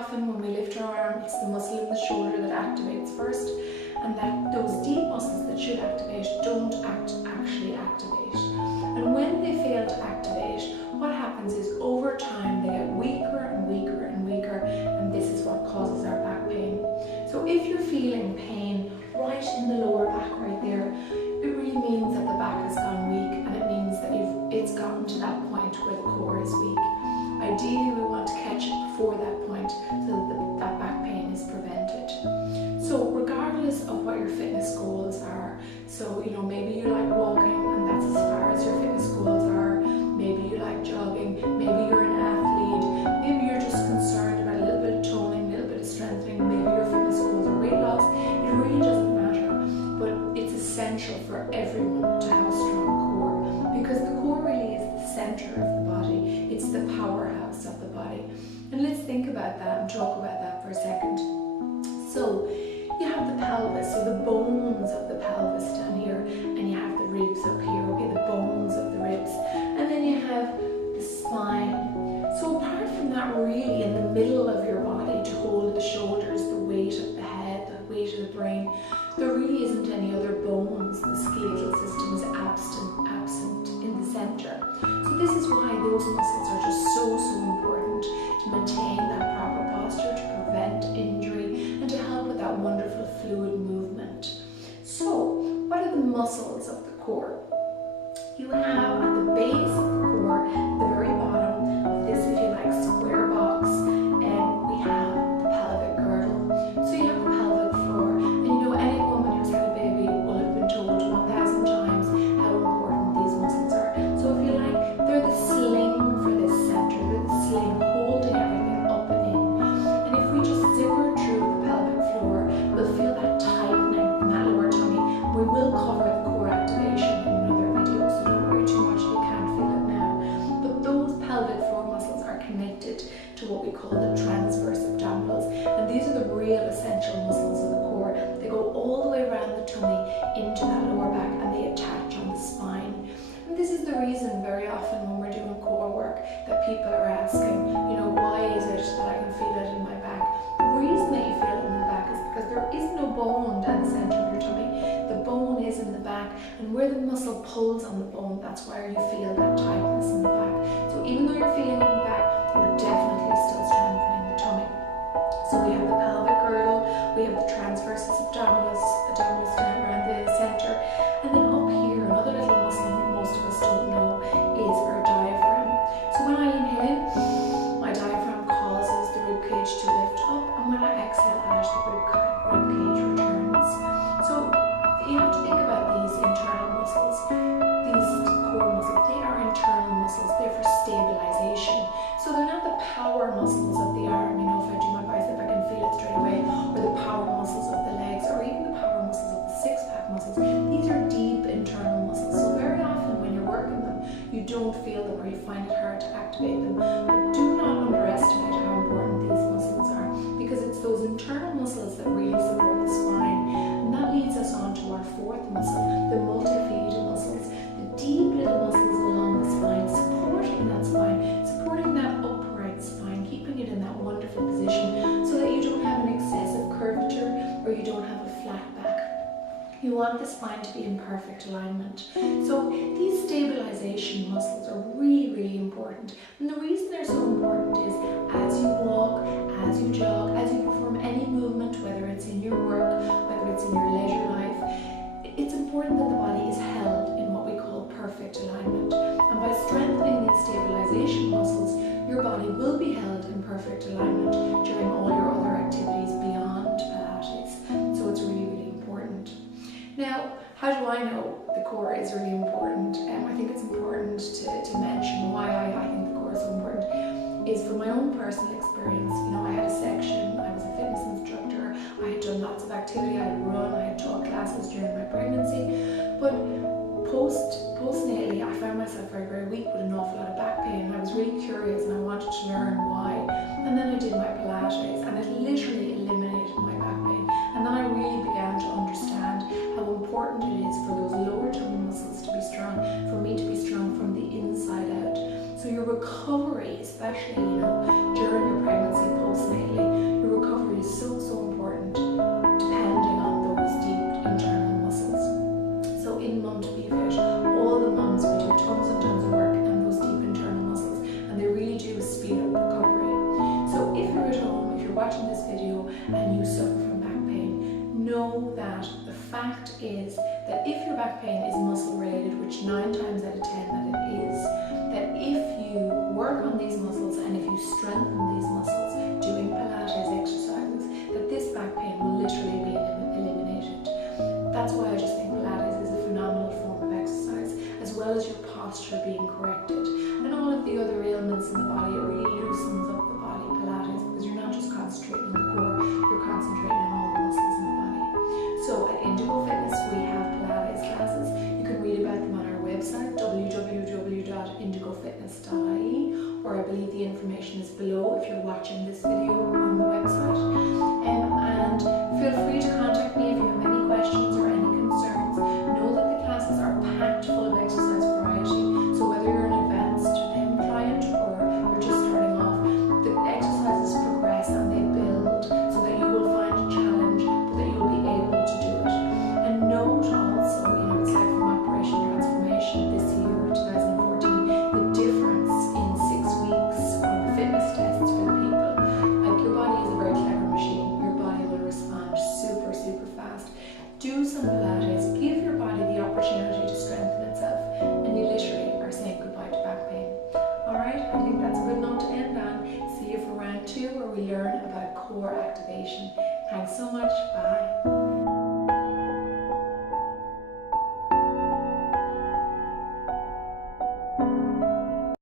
often when we lift our arm, it's the muscle in the shoulder that activates first, and that those deep muscles that should activate don't actually activate. And when they fail to activate, what happens is over time they get weaker and weaker and weaker, and this is what causes our back pain. So if you're feeling pain right in the lower back right there, it really means that the back has gone weak, and it means that it's gotten to that point where the core is weak. Ideally, we want to catch it before that point so that that back pain is prevented. So regardless of what your fitness goals are, so maybe you like walking and that's as far as your fitness goals are, maybe you like jogging, maybe you're an athlete, maybe you're just concerned about a little bit of toning, a little bit of strengthening, maybe your fitness goals are weight loss, it really doesn't matter, but it's essential for everyone to have a strong core, because the core really is the center of the body, it's the powerhouse of the body. And let's think about that and talk about that for a second. So you have the pelvis, so the bones of the pelvis down here, and you have the ribs up here, okay, the bones of the ribs, and then you have the spine. So apart from that, really in the middle of your body to hold the shoulders, the weight of the head, the weight of the brain, there really isn't any other bones. The skeletal system is absent in the center. So this is why those muscles are just so important to maintain that proper posture, to prevent injury, and to help with that wonderful fluid movement. So what are the muscles of the core? You have at the base of the core, the very bottom of this, if you like, square box, and we have the pelvic girdle. So you have the pelvic floor, and any woman who's had a baby will have been told 1,000 times how important these muscles are. So if you like, they're the sling for this center, they're the sling holding everything up and in. And if we just zipper through the pelvic floor, we'll feel that tightening in that lower tummy. We will cover the core activation in another video, so don't worry too much if you can't feel it now. But those pelvic floor muscles are connected to what we call the transverse abdominals, and these are the real essential muscles of the core. They go all the way around the tummy into that lower back, and they attach on the spine. And this is the reason very often when we're doing core work that people are asking, why is it that I can feel it in my back? The reason that you feel it in the back is because there is no bone down the center of your tummy. The bone is in the back, and where the muscle pulls on the bone, that's where you feel that tightness in the back. So even though you're feeling it in the back, you're definitely still strengthening the tummy. So we have the pelvic girdle, we have the transversus abdominis down around the center, and then up here, another little muscle most of us don't know is our diaphragm. So when I inhale, my diaphragm causes the rib cage to lift up, and when I exhale out, the rib cage returns. So you have to think about these internal muscles, these core muscles. They are internal muscles, they're for stabilization. So they're not the power muscles of the arm, if I do my bicep I can feel it straight away, or the power muscles of the legs, or even the power muscles of the six-pack muscles. These are deep internal muscles, so very often when you're working them, you don't feel them or you find it hard to activate them. But do not underestimate how important these muscles are, because it's those internal muscles that really support the spine. And that leads us on to our fourth muscle, the multifida muscles, the deep little muscles along the spine, supporting that upright spine, keeping it in that wonderful position so that you don't have an excessive curvature or you don't have a flat back. You want the spine to be in perfect alignment. So these stabilization muscles are really, really important. And the reason they're so important is as you walk, as you jog, as you perform any movement, whether it's in your work, whether it's in your leisure life, it's important that the body is held in what we call perfect alignment. And by strengthening these stabilization muscles, your body will be held in perfect alignment during all your other activities beyond Pilates. So it's really, really important. Now, how do I know the core is really important? I think it's important to mention why I think the core is so important is from my own personal experience. I had a section, I was a fitness instructor, I had done lots of activity, I had run, I had taught classes during my pregnancy, but postnatally I found myself very, very weak with an awful lot of back pain, and I was really curious and I wanted to learn why. And then I did my Pilates, and it literally eliminated my back pain. And then I really began to understand how important it is for those lower tummy muscles to be strong, for me to be strong from the inside out. So your recovery, especially during your pregnancy, postnatally, is that if your back pain is muscle related, which 9 times out of 10 that it is, that if you work on these muscles and if you strengthen these muscles doing Pilates exercises, that this back pain will literally be eliminated. That's why I just think Pilates is a phenomenal form of exercise, as well as your posture being corrected and all of the other ailments in the body. It really loosens up the body, Pilates, because you're not just concentrating on the core, you're concentrating on all the muscles in the body. So at Indigo Fitness we have Pilates classes. You can read about them on our website, www.indigofitness.ie, or I believe the information is below if you're watching this video on the website. And feel free to contact me if you have any questions or any concerns. Know that the classes are packed full of exercise variety, so whether you're an advanced client or you're just starting off, the exercises progress and they build so that you will find a challenge, but that you'll be able to do it. And note also, it's like from Operation Transformation this year, 2014, the difference in 6 weeks on the fitness tests for the people. Like, your body is a very clever machine. Your body will respond super, super fast. Do some Pilates, give your body the opportunity to strengthen itself, and you literally are saying goodbye to back pain. Alright, I think that's a good note to end on. See you for round 2 where we learn about core activation. Thanks so much, bye.